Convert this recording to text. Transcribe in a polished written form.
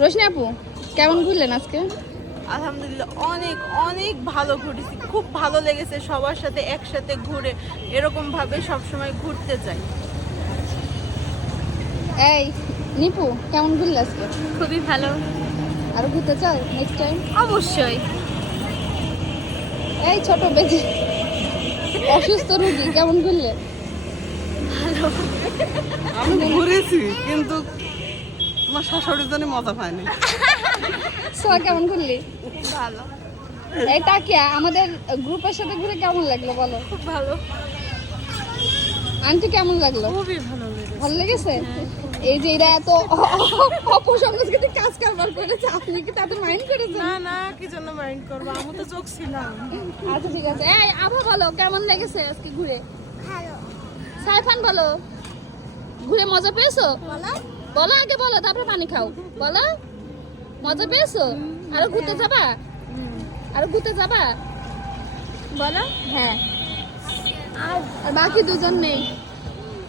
রোশনি আপু কেমন ঘুরলেন আজকে? আলহামদুলিল্লাহ অনেক অনেক ভালো ঘুরেছি, খুব ভালো লেগেছে সবার সাথে একসাথে ঘুরে। এরকম ভাবে সবসময় ঘুরতে চাই। এই নিপু কেমন ঘুরলে আজকে? খুবই ভালো। আর ঘুরতে চাও নেক্সট টাইম? অবশ্যই। এই ছোট বেজি অসুস্থ রোগী কেমন ঘুরলে? আমি ঘুরেছি কিন্তু আমার শাশুড়ির জন্য মজা পায়নি। সোয়া কেমন ঘুরলি? ভালো। এই তাকিয়া আমাদের গ্রুপের সাথে ঘুরে কেমন লাগলো বলো? খুব ভালো। আন্টি কেমন লাগলো? খুবই ভালো লেগেছে। ভালো লেগেছে? এই যে এরা এত অপসংস্কৃতিক কাজ কারবার করেছে, আপনি কি তাদের মাইন্ড করেছেন? না না, কি জন্য মাইন্ড করবো, আমি তো চোখ ছিলাম। আচ্ছা ঠিক আছে। এই আভা বলো কেমন লেগেছে আজকে ঘুরে? ভালো। সাইফান বলো ঘুরে মজা পেয়েছো? বলো আগে বলো, তারপরে পানি খাও। বলো মজা পেয়েছো? আরো ঘুরতে যাবা? আরো ঘুরতে যাবা? বলো হ্যাঁ। আর বাকি দুজন নেই।